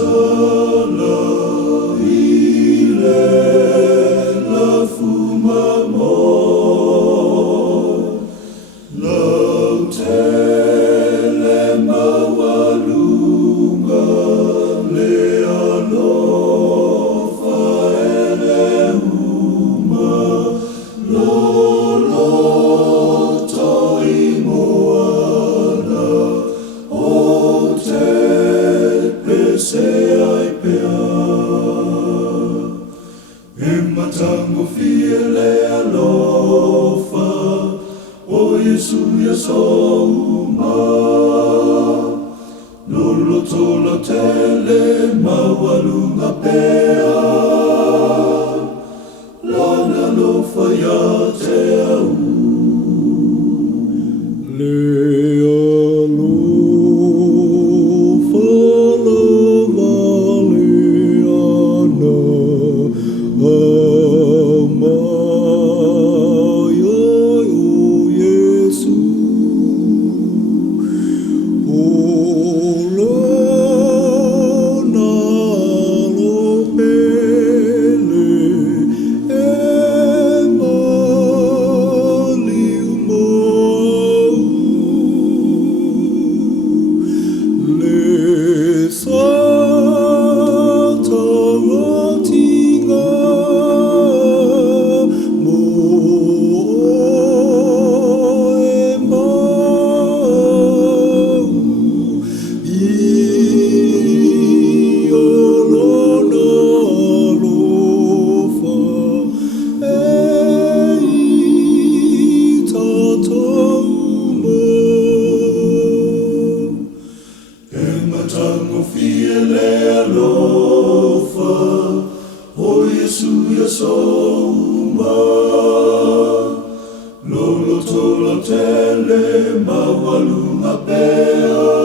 sala ile la fuma mo lautele mawalunga le alofa ele huma lolo toi moana o te pese ai pea e matango fiele alofa o Yesu yasoma lolo tola tele mawalunga pea lana lofa ya te au le alofa la valeana amaya o Yesu olona lopele Matango fiele alofa o Yesu yasoma lolo tola tele mawalunga pea